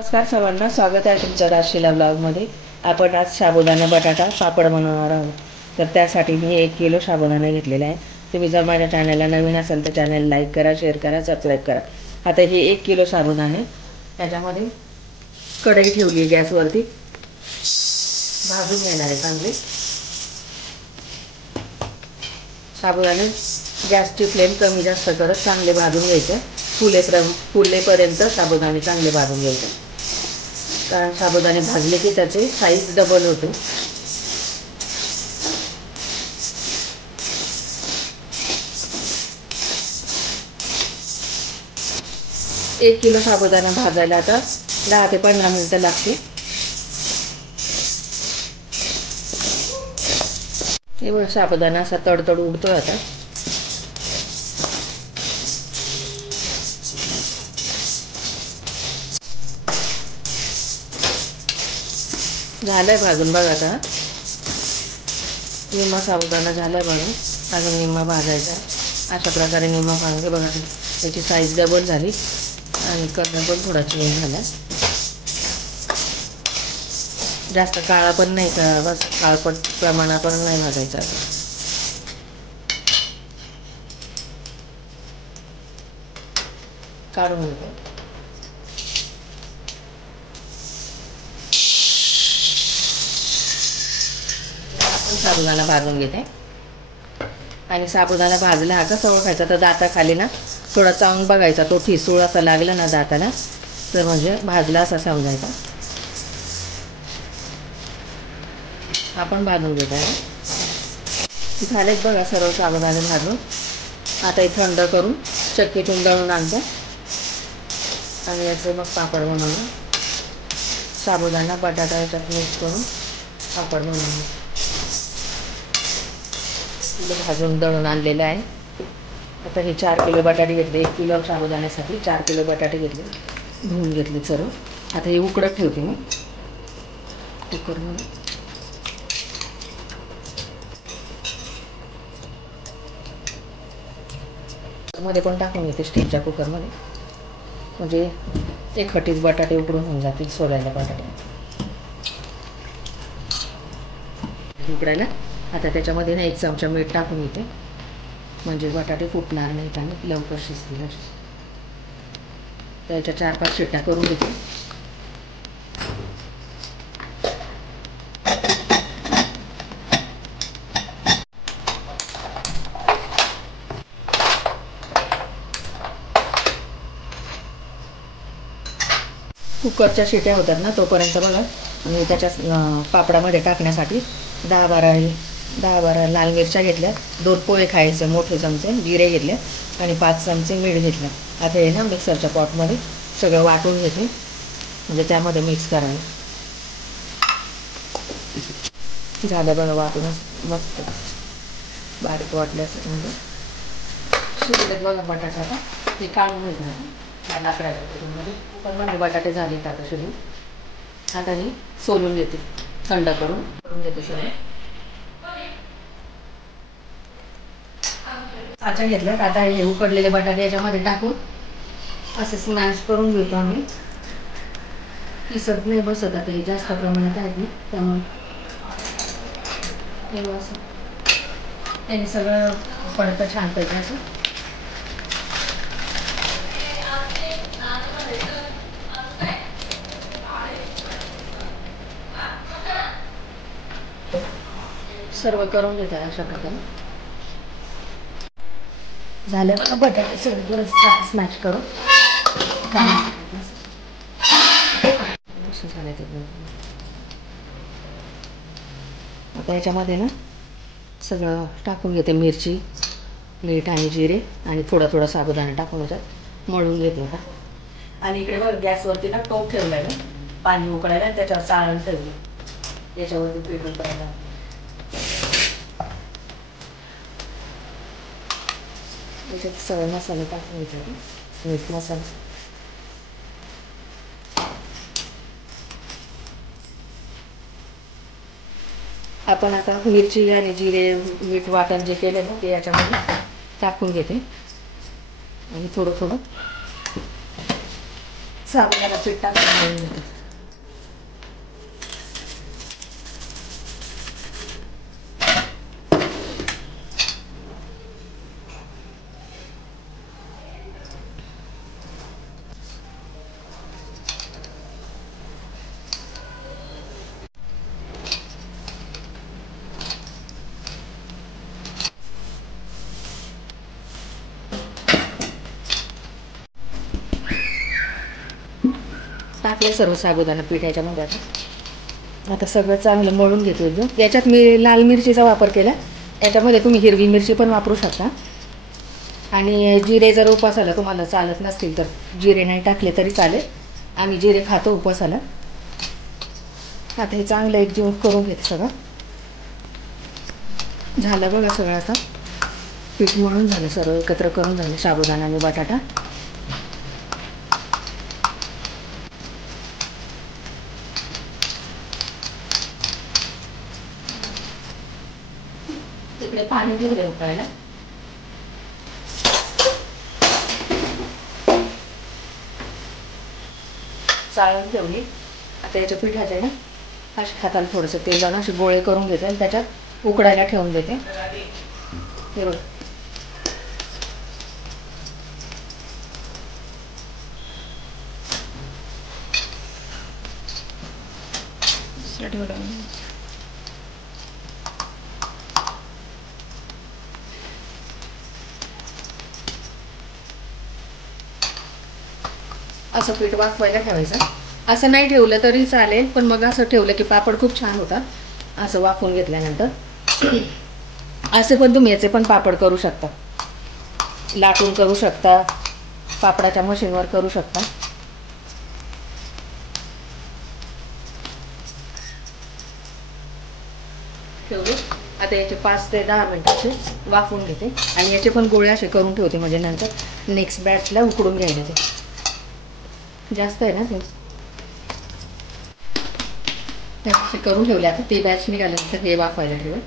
नमस्कार सर्वांना, स्वागत आहे तुमचं राशीला ब्लॉगमध्ये. आपण आज साबुदाणा बटाटा पापड बनवणार आहोत. तर त्यासाठी मी 1 किलो साबुदाणा घेतलेला आहे. तुम्ही जर माझ्या चॅनलला नवीन असाल तर चॅनल लाईक करा, शेअर करा, सबस्क्राईब करा. आता हे 1 किलो साबुदाणे त्याच्यामध्ये कढई ठेवली गॅसवरती, भाजून घेणार आहे चांगले साबुदाणे. गॅसची फ्लेम कमी जास्त करत चांगले भाजून घ्यायचे. फुलेपर्यंत साबुदाणे चांगले भाजून घ्यायचे, कारण साबुदाणे भाजले की त्याचे साईज डबल होते. एक किलो साबुदाणा भाजायला आता 10 ते 15 मिनिटं लागतील. हे बघ, साबुदाणा असा तडतड उडतोय आता. झालंय भाजून बघा. आता निम्मा साबुदाणा झालाय भाजून, अजून निम्मा भाजायचा. अशा प्रकारे निम्मा भाजून बघा, त्याची साईज डबल झाली आणि कलर पण थोडा चेंज झाला. जास्त काळा पण नाही का, बस काळपट प्रमाणात पण नाही भाजायचा. काढून घेतो. साबुदाणा भाजून घेते आणि साबुदाणा भाजला हा कसा ओळखायचा, तर दाताखाली ना थोडा चावून बघायचा. तो ठिसूळ असा लागला ना दाताला तर म्हणजे भाजला असा समजायचा. आपण भाजून घेत आहे. झालेच बघा सर्व साबुदाणे भाजून. आता हे थंड करून चक्कीतून दळून आणतो आणि याचे मग पापड बनवणं. साबुदाणा बटाटा याच्यात मिक्स करून पापड बनवणं. भाजून दळून आणलेलं आहे. आता हे 4 किलो बटाटे घेतले. 1 किलो साबुदाण्यासाठी 4 किलो बटाटे घेतले, धुवून घेतले सर्व. आता हे उकडत ठेवते मी कुकरमध्ये. मध्ये पण टाकून घेते स्टीलच्या कुकरमध्ये, म्हणजे एकखटीच बटाटे उकडून होऊन जातील. सोलायला बटाटे उकडायला. आता त्याच्यामध्ये ना 1 चमचा मीठ टाकून घेते, म्हणजे बटाटे फुटणार नाहीत आणि लवकर शिजतील. त्याच्या 4-5 शिट्ट्या करून घेते. कुकरच्या शिट्या होतात ना तोपर्यंत बघा, आणि त्याच्या पापडामध्ये टाकण्यासाठी 10-12 लाल मिरच्या घेतल्या, 2 पोहे खायचे मोठे चमचे जिरे घेतले आणि 5 चमचे मीठ घेतलं. आता हे ना मिक्सरच्या पॉटमध्ये सगळं वाटून घेते, म्हणजे त्यामध्ये मिक्स करायला. झालं बघा वाटून मस्त बारीक वाटल्याचं. म्हणजे शिजलेत बघा बटाटा. आता ते काढून घेतलं लाकडाच्या कुकरमध्ये. कुकरमध्ये बटाटे झाले आता शिजून. आता हे सोलून घेते, थंड करून घेते सगळं. आता घेतलं. आता हे उकडलेले बटाटे याच्यामध्ये टाकून असे स्मॅश करून घेतो आम्ही. किसत नाही बसत. आता हे जास्त प्रमाणात आहेत ना, त्यामुळे असं त्याने सगळं पडतं छान पाहिजे असं. सर्व करून घेत आहे अशा प्रकारे. झालं का बटाटे सगळे थोडं स्मॅश करून आता याच्यामध्ये ना सगळं टाकून घेते. मिरची, मीठ आणि जिरे आणि थोडा साबुदाणा टाकून याच्यात मळून घेते आता. आणि इकडे बघ गॅसवरती ना टोप ठेवलाय ना पाणी उकळायला, त्याच्यावर चाळण ठेवली, याच्यावरती पीठ उकळायला. त्याच्यात सगळे मसाले टाकून घ्यायचे. मीठ मसाला, आपण आता मिरची आणि जिरे मीठ वाटण जे केलं ना ते याच्यामध्ये टाकून घेते आणि थोडं साबुदाणा पीठ टाकून घेते. टाकले सर्व साबुदाणा पीठ याच्यामध्ये. आता सगळं चांगलं मळून घेतो एकदम. याच्यात मी लाल मिरचीचा वापर केला. याच्यामध्ये तुम्ही हिरवी मिरची पण वापरू शकता. आणि जिरे जर उपवासाला तुम्हाला चालत नसतील तर जिरे नाही टाकले तरी चालेल. आम्ही जिरे खातो उपवासाला. आता हे चांगलं एकजीव करून घेते सगळं. झालं बघा सगळं. आता पीठ मळून झालं, सर्व एकत्र करून झालं साबुदाणा आणि बटाटा. तिकडे पाणी घेऊन उकळायला. चाळून ठेवली. आता याच्या पिठाचे ना असे हाताला थोडंसं तेल लावून असे गोळे करून घेते आणि त्याच्यात उकडायला ठेवून देते. हे बघ, असं पीठ वाफवायला ठेवायचं. असं नाही ठेवलं तरी चालेल, पण मग असं ठेवलं की पापड खूप छान होतात. असं वाफवून घेतल्यानंतर असे पण तुम्ही याचे पण पापड करू शकता. लाटून करू शकता, पापडाच्या मशीनवर करू शकता. ठेवले. आता याचे 5 ते 10 मिनिटं असे वाफवून घेते आणि याचे पण गोळे असे करून ठेवते, म्हणजे नंतर नेक्स्ट बॅचला उकडून घ्यायला. ते जास्त आहे ना ते करून ठेवले. आता ते बॅच निघाल्यानंतर हे वाफायला ठेवलं.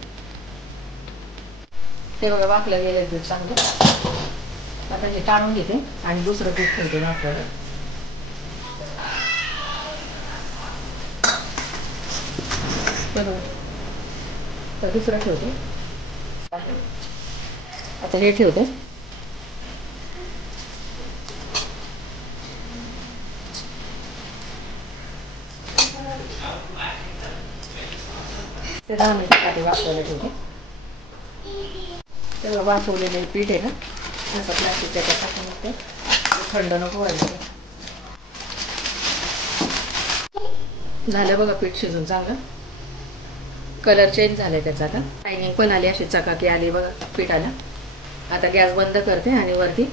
ते बघा वाफलं गेलं चांगलं. आता हे काढून घेते आणि दुसरं पीठ ठेवते वाफवायला. तर दुसरं ठेवते. आता हे ठेवते. ते 10 मिनिटासाठी वाफवायला ठेवते. तेव्हा वाफवलेले पीठ आहे ना, असं प्लास्टिकच्या टाकून ते थंड नको व्हायला. झालं बघा पीठ शिजून चांगलं. कलर चेंज झालाय त्याचा. आता टायमिंग पण आली, अशी चकाकी आली बघा पिठाला. आता गॅस बंद करते आणि वरती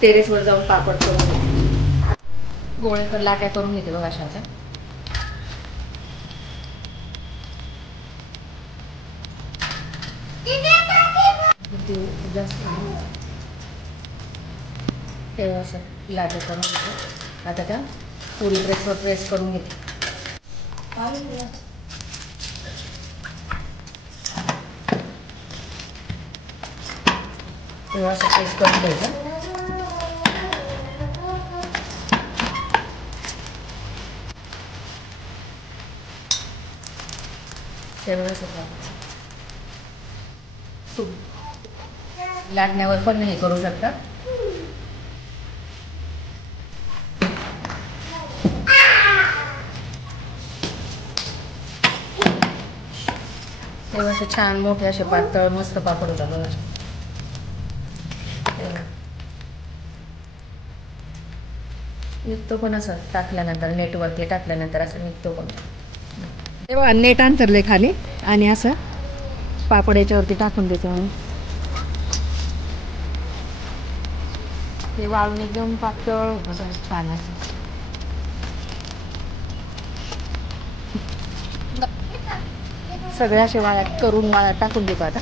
टेरेसवर जाऊन पापड करून घेते. गोळे लाट्या करून घेते बघा अशा. आता जास्त असं लाट्या करून घेते. आता त्या पुरी प्रेसवर प्रेस करून घेते. तेव्हा असं प्रेस करून घ्यायचं. लाटण्यावर पण हे करू शकता. तेव्हा असे छान मोठे असे पातळ मस्त पापड होतात बघा. निघतो पण असं टाकल्यानंतर, नेटवरती टाकल्यानंतर असं निघतो पण. तेव्हा नेट अंतरले खाली आणि असं पापड याच्यावरती टाकून देतो आम्ही. ते वाळून एकदम पातळ होतं पाण्याचं. सगळ्या असे वाळ्यात करून वाळ्यात टाकून देतो. आता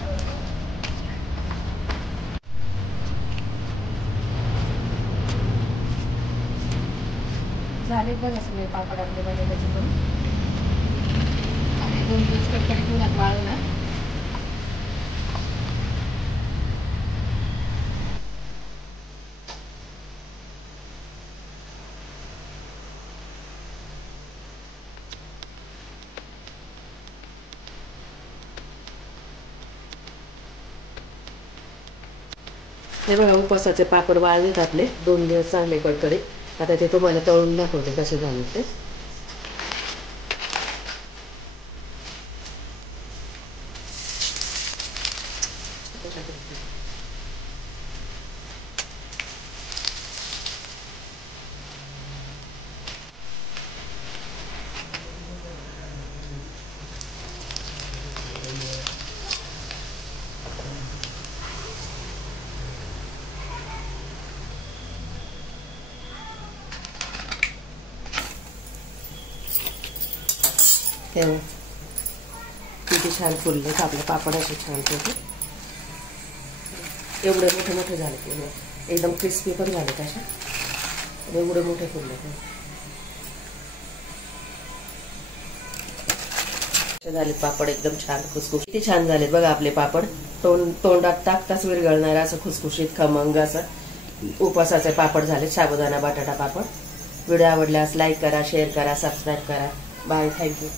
झाले बघा सगळे पापड आपले बटाट्याचे करून. 2 दिवस कडकडीत वाळवला. हे बघा उपवासाचे पापड वाळलेत आपले 2 दिवस चांगले कडकडीत. आता ते तुम्हाला तळून दाखवते कसे झाले ते. तेव्हा किती छान फुलले आपले पापड असे छान होते. एवढे मोठे मोठे झाले ते एकदम क्रिस्पी पण झाले तसे. एवढे मोठे फुलले ते झाले पापड एकदम छान खुसखुशीत. किती छान झाले बघा आपले पापड. तोंडात टाकताच विरघळणारा असं खुसखुशीत खमंग असं उपवासाचे पापड झाले. साबुदाणा बटाटा पापड. व्हिडिओ आवडल्यास लाईक करा, शेअर करा, सबस्क्राईब करा. बाय. थँक्यू.